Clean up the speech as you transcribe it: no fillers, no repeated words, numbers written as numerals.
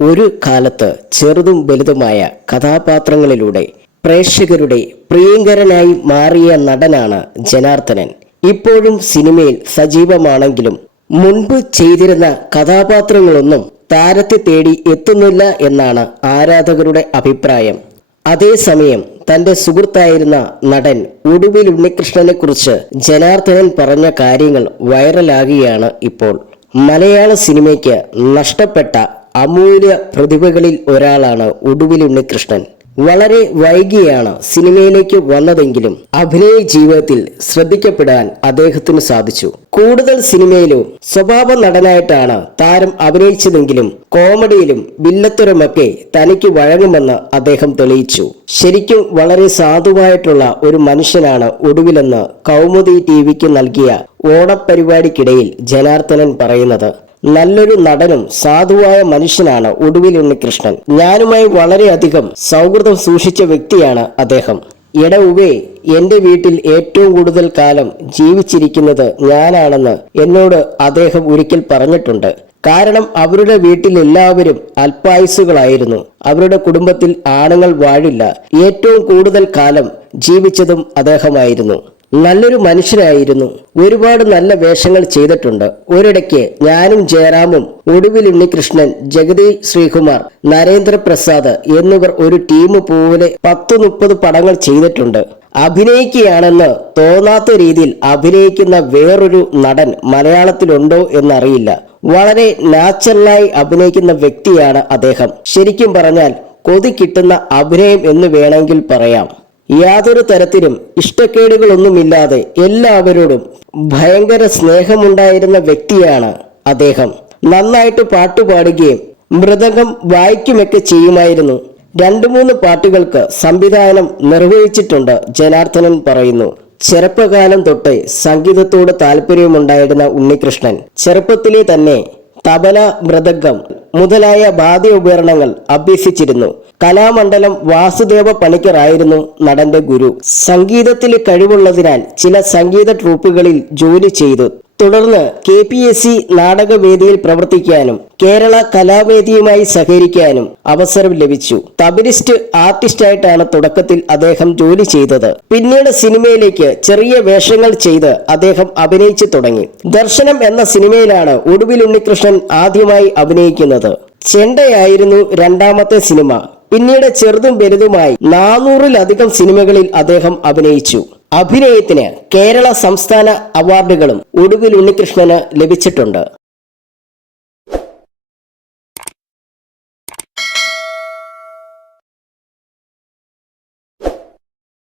ഒരു കാലത്ത് ചെറുതും വലുതുമായ കഥാപാത്രങ്ങളിലൂടെ പ്രേക്ഷകരുടെ പ്രിയങ്കരനായി മാറിയ നടനാണ് ജനാർദ്ദനൻ. ഇപ്പോഴും സിനിമയിൽ സജീവമാണെങ്കിലും മുൻപ് ചെയ്തിരുന്ന കഥാപാത്രങ്ങളൊന്നും താരത്തെ തേടി എത്തുന്നില്ല എന്നാണ് ആരാധകരുടെ അഭിപ്രായം. അതേസമയം തന്റെ സുഹൃത്തായിരുന്ന നടൻ ഉടുവിൽ ഉണ്ണികൃഷ്ണനെ കുറിച്ച് ജനാർദ്ദനൻ പറഞ്ഞ കാര്യങ്ങൾ വൈറലാകുകയാണ് ഇപ്പോൾ. മലയാള സിനിമയ്ക്ക് നഷ്ടപ്പെട്ട അമൂല്യ പ്രതിഭകളിൽ ഒരാളാണ് ഉടുവിൽ ഉണ്ണികൃഷ്ണൻ. വളരെ വൈകിയാണ് സിനിമയിലേക്ക് വന്നതെങ്കിലും അഭിനയ ജീവിതത്തിൽ ശ്രദ്ധിക്കപ്പെടാൻ അദ്ദേഹത്തിന് സാധിച്ചു. കൂടുതൽ സിനിമയിലും സ്വഭാവ നടനായിട്ടാണ് താരം അഭിനയിച്ചതെങ്കിലും കോമഡിയിലും വില്ലത്തരമൊക്കെ തനിക്ക് വഴങ്ങുമെന്ന് അദ്ദേഹം തെളിയിച്ചു. ശരിക്കും വളരെ സാധുവായിട്ടുള്ള ഒരു മനുഷ്യനാണ് ഒടുവിലെന്ന് കൗമുദി ടിവിക്ക് നൽകിയ ഓണപരിപാടിക്കിടയിൽ ജനാർദ്ദനൻ പറയുന്നത്. നല്ലൊരു നടനും സാധുവായ മനുഷ്യനാണ് ഉടുവിൽ ഉണ്ണികൃഷ്ണൻ. ഞാനുമായി വളരെയധികം സൗഹൃദം സൂക്ഷിച്ച വ്യക്തിയാണ് അദ്ദേഹം. ഉവേ, എന്റെ വീട്ടിൽ ഏറ്റവും കൂടുതൽ കാലം ജീവിച്ചിരിക്കുന്നത് ഞാനാണെന്ന് എന്നോട് അദ്ദേഹം ഒരിക്കൽ പറഞ്ഞിട്ടുണ്ട്. കാരണം അവരുടെ വീട്ടിൽ എല്ലാവരും അല്പായുസുകളായിരുന്നു. അവരുടെ കുടുംബത്തിൽ ആണുങ്ങൾ വാഴില്ല. ഏറ്റവും കൂടുതൽ കാലം ജീവിച്ചതും അദ്ദേഹമായിരുന്നു. നല്ലൊരു മനുഷ്യനായിരുന്നു. ഒരുപാട് നല്ല വേഷങ്ങൾ ചെയ്തിട്ടുണ്ട്. ഒരിടയ്ക്ക് ഞാനും ജയറാമും ഒടുവിൽ ഉണ്ണികൃഷ്ണൻ, ജഗതി ശ്രീകുമാർ, നരേന്ദ്രപ്രസാദ് എന്നിവർ ഒരു ടീം പോലെ 10-30 പടങ്ങൾ ചെയ്തിട്ടുണ്ട്. അഭിനയിക്കുകയാണെന്ന് തോന്നാത്ത രീതിയിൽ അഭിനയിക്കുന്ന വേറൊരു നടൻ മലയാളത്തിലുണ്ടോ എന്നറിയില്ല. വളരെ നാച്ചുറലായി അഭിനയിക്കുന്ന വ്യക്തിയാണ് അദ്ദേഹം. ശരിക്കും പറഞ്ഞാൽ കൊതി കിട്ടുന്ന അഭിനയം എന്ന് വേണമെങ്കിൽ പറയാം. യാതൊരു തരത്തിലും ഇഷ്ടക്കേടുകളൊന്നുമില്ലാതെ എല്ലാവരോടും ഭയങ്കര സ്നേഹമുണ്ടായിരുന്ന വ്യക്തിയാണ് അദ്ദേഹം. നന്നായിട്ട് പാട്ടുപാടുകയും മൃദംഗം വായിക്കുമൊക്കെ ചെയ്യുമായിരുന്നു. 2-3 പാട്ടുകൾക്ക് സംവിധാനം നിർവഹിച്ചിട്ടുണ്ട് ജനാർദ്ദനൻ പറയുന്നു. ചെറുപ്പകാലം തൊട്ട് സംഗീതത്തോട് താല്പര്യമുണ്ടായിരുന്ന ഉണ്ണികൃഷ്ണൻ ചെറുപ്പത്തിലെ തന്നെ തബല, മൃദംഗം മുതലായ വാദ്യോപകരണങ്ങൾ അഭ്യസിച്ചിരുന്നു. കലാമണ്ഡലം വാസുദേവ പണിക്കർ ആയിരുന്നു നടന്റെ ഗുരു. സംഗീതത്തിൽ കഴിവുള്ളതിനാൽ ചില സംഗീത ട്രൂപ്പുകളിൽ ജോലി ചെയ്തു. തുടർന്ന് KPSC നാടകവേദിയിൽ പ്രവർത്തിക്കാനും കേരള കലാവേദിയുമായി സഹകരിക്കാനും അവസരം ലഭിച്ചു. തബലിസ്റ്റ് ആർട്ടിസ്റ്റായിട്ടാണ് തുടക്കത്തിൽ അദ്ദേഹം ജോലി ചെയ്തത്. പിന്നീട് സിനിമയിലേക്ക് ചെറിയ വേഷങ്ങൾ ചെയ്ത് അദ്ദേഹം അഭിനയിച്ചു തുടങ്ങി. ദർശനം എന്ന സിനിമയിലാണ് ഒടുവിൽ ഉണ്ണികൃഷ്ണൻ ആദ്യമായി അഭിനയിക്കുന്നത്. ചെണ്ടയായിരുന്നു രണ്ടാമത്തെ സിനിമ. പിന്നീട് ചെറുതും വലുതുമായി 400-ലധികം സിനിമകളിൽ അദ്ദേഹം അഭിനയിച്ചു. അഭിനയത്തിന് കേരള സംസ്ഥാന അവാർഡുകളും ഒടുവിൽ ഉണ്ണികൃഷ്ണന് ലഭിച്ചിട്ടുണ്ട്.